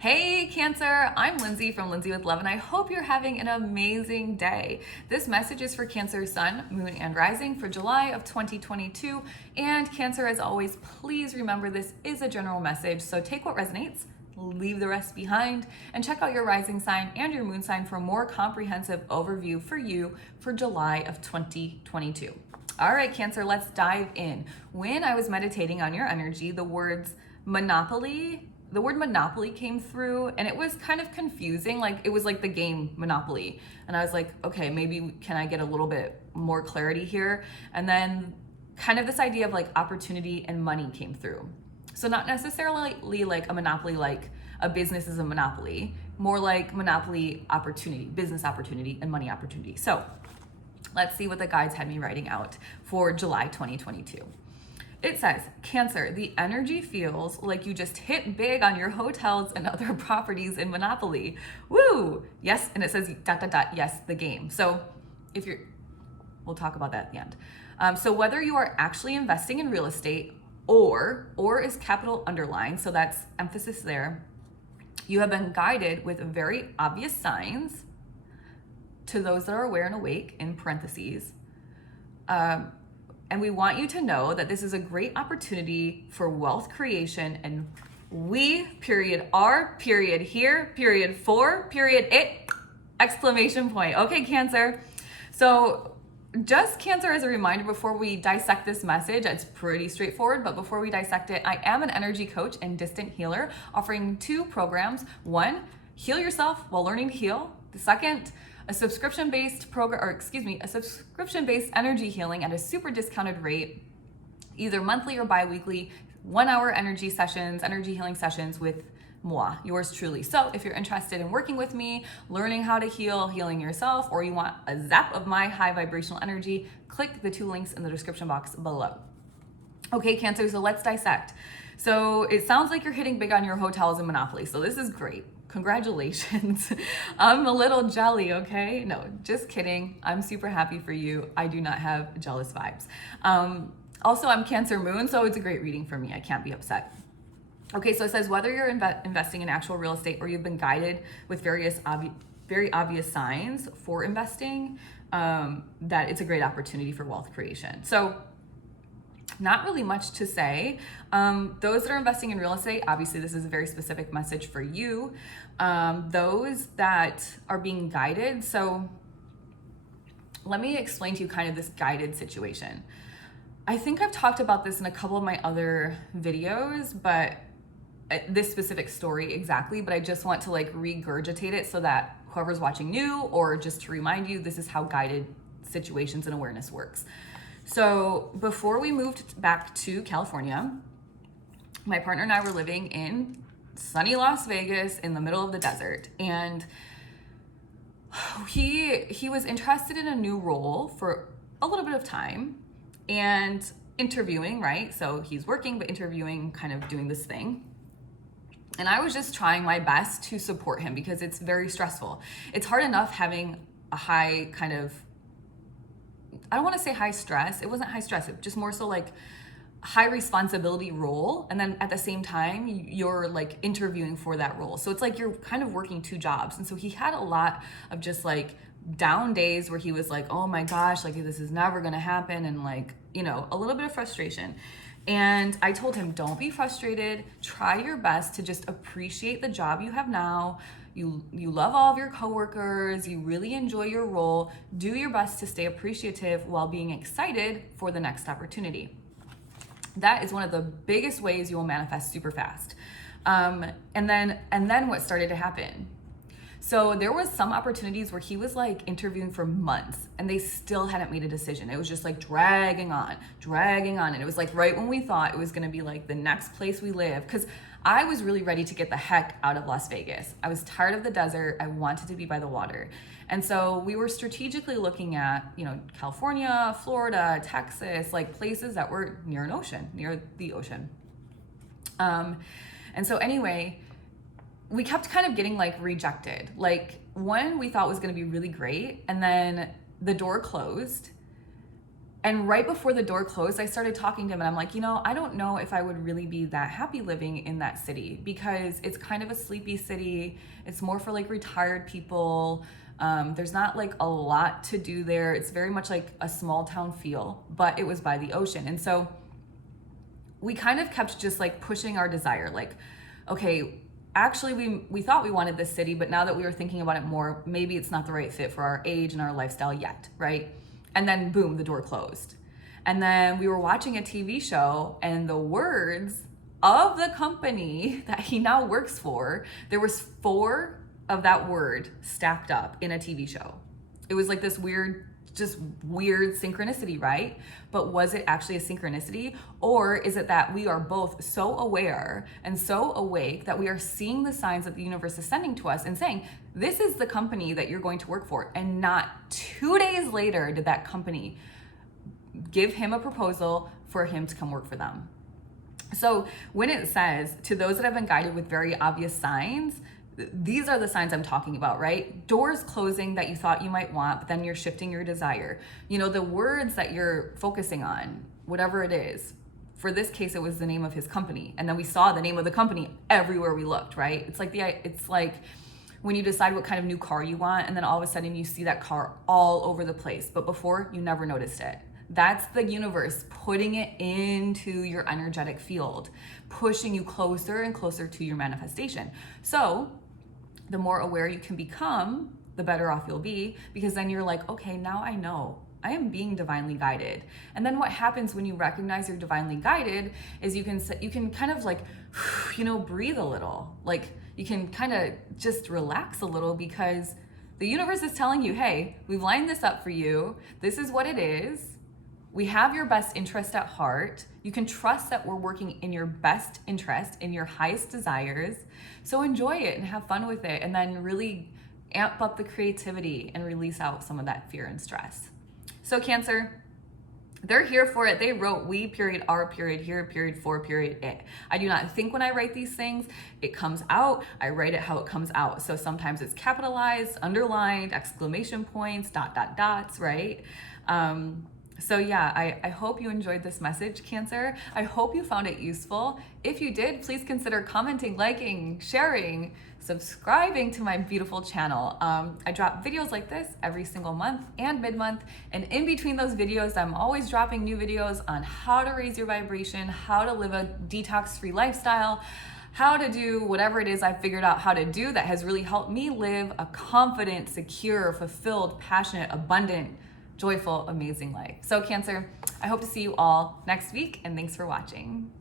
Hey Cancer, I'm Lindsay from Lindsay with Love, and I hope you're having an amazing day. This message is for Cancer Sun, Moon, and Rising for July of 2022. And Cancer, as always, please remember this is a general message, so take what resonates, leave the rest behind, and check out your rising sign and your moon sign for a more comprehensive overview for you for July of 2022. All right, Cancer, let's dive in. When I was meditating on your energy, the word monopoly came through, and it was kind of confusing. Like, it was like the game Monopoly. And I was like, okay, maybe can I get a little bit more clarity here? And then kind of this idea of like opportunity and money came through. So not necessarily like a monopoly, like a business is a monopoly, more like monopoly opportunity, business opportunity, and money opportunity. So let's see what the guides had me writing out for July 2022. It says, Cancer, the energy feels like you just hit big on your hotels and other properties in Monopoly. Woo! Yes, and it says ... yes, the game. So we'll talk about that at the end. So whether you are actually investing in real estate or is capital underlined, so that's emphasis there, you have been guided with very obvious signs to those that are aware and awake, in parentheses. And we want you to know that this is a great opportunity for wealth creation, and we, period, are, period, here, period, for, period, it, exclamation point. Okay, Cancer. So just, Cancer, as a reminder, before we dissect this message, it's pretty straightforward, but before we dissect it, I am an energy coach and distant healer, offering 2 programs. 1, heal yourself while learning to heal. The second, a subscription-based energy healing at a super discounted rate, either monthly or bi-weekly, 1-hour energy healing sessions with moi, yours truly. So if you're interested in working with me, learning how to healing yourself, or you want a zap of my high vibrational energy, click the 2 links in the description box below. Okay, Cancer, so let's dissect. So it sounds like you're hitting big on your hotels and Monopoly, so this is great. Congratulations. I'm a little jelly, okay? No, just kidding. I'm super happy for you. I do not have jealous vibes. Also, I'm Cancer Moon, so it's a great reading for me. I can't be upset. Okay, so it says whether you're investing in actual real estate or you've been guided with very obvious signs for investing, that it's a great opportunity for wealth creation. So not really much to say. Those that are investing in real estate, obviously this is a very specific message for you. Those that are being guided, so let me explain to you kind of this guided situation. I think I've talked about this in a couple of my other videos, but this specific story exactly, but I just want to like regurgitate it so that whoever's watching new, or just to remind you, this is how guided situations and awareness works. So before we moved back to California, my partner and I were living in sunny Las Vegas in the middle of the desert. And he was interested in a new role for a little bit of time and interviewing, right? So he's working, but interviewing, kind of doing this thing. And I was just trying my best to support him because it's very stressful. It's hard enough having a high kind of, I don't want to say high stress. It wasn't high stress. It was just more so like high responsibility role. And then at the same time, you're like interviewing for that role. So it's like you're kind of working 2 jobs. And so he had a lot of just like down days where he was like, oh my gosh, like this is never going to happen. And like, you know, a little bit of frustration. And I told him, don't be frustrated. Try your best to just appreciate the job you have now. You love all of your coworkers, you really enjoy your role. Do your best to stay appreciative while being excited for the next opportunity. That is one of the biggest ways you will manifest super fast. And then what started to happen? So there was some opportunities where he was like interviewing for months and they still hadn't made a decision. It was just like dragging on. And it was like right when we thought it was gonna be like the next place we live. Because I was really ready to get the heck out of Las Vegas. I was tired of the desert. I wanted to be by the water. And so we were strategically looking at, you know, California, Florida, Texas, like places that were near the ocean. And so anyway, we kept kind of getting like rejected. Like one we thought was going to be really great, and then the door closed And right before the door closed, I started talking to him and I'm like, I don't know if I would really be that happy living in that city because it's kind of a sleepy city. It's more for like retired people. There's not like a lot to do there. It's very much like a small town feel, but it was by the ocean. And so we kind of kept just like pushing our desire. Like, okay, actually we thought we wanted this city, but now that we were thinking about it more, maybe it's not the right fit for our age and our lifestyle yet, right? And then boom, the door closed. And then we were watching a TV show and the words of the company that he now works for, there was 4 of that word stacked up in a TV show. It was like this weird synchronicity, right? But was it actually a synchronicity? Or is it that we are both so aware and so awake that we are seeing the signs that the universe is sending to us and saying, this is the company that you're going to work for. And not 2 days later did that company give him a proposal for him to come work for them. So when it says, to those that have been guided with very obvious signs, these are the signs I'm talking about, right? Doors closing that you thought you might want, but then you're shifting your desire. The words that you're focusing on, whatever it is. For this case, it was the name of his company. And then we saw the name of the company everywhere we looked, right? It's like when you decide what kind of new car you want, and then all of a sudden you see that car all over the place. But before, you never noticed it. That's the universe putting it into your energetic field, pushing you closer and closer to your manifestation. So the more aware you can become, the better off you'll be, because then you're like, okay, now I know I am being divinely guided. And then what happens when you recognize you're divinely guided is you can kind of like, breathe a little. Like you can kind of just relax a little because the universe is telling you, hey, we've lined this up for you. This is what it is. We have your best interest at heart. You can trust that we're working in your best interest, in your highest desires. So enjoy it and have fun with it, and then really amp up the creativity and release out some of that fear and stress. So Cancer, they're here for it. They wrote we period, our period, here period, for period, it. I do not think when I write these things, it comes out. I write it how it comes out. So sometimes it's capitalized, underlined, exclamation points, dots, right? So yeah, I hope you enjoyed this message, Cancer. I hope you found it useful. If you did, please consider commenting, liking, sharing, subscribing to my beautiful channel. I drop videos like this every single month and mid-month. And in between those videos, I'm always dropping new videos on how to raise your vibration, how to live a detox-free lifestyle, how to do whatever it is I've figured out how to do that has really helped me live a confident, secure, fulfilled, passionate, abundant, joyful, amazing life. So Cancer, I hope to see you all next week, and thanks for watching.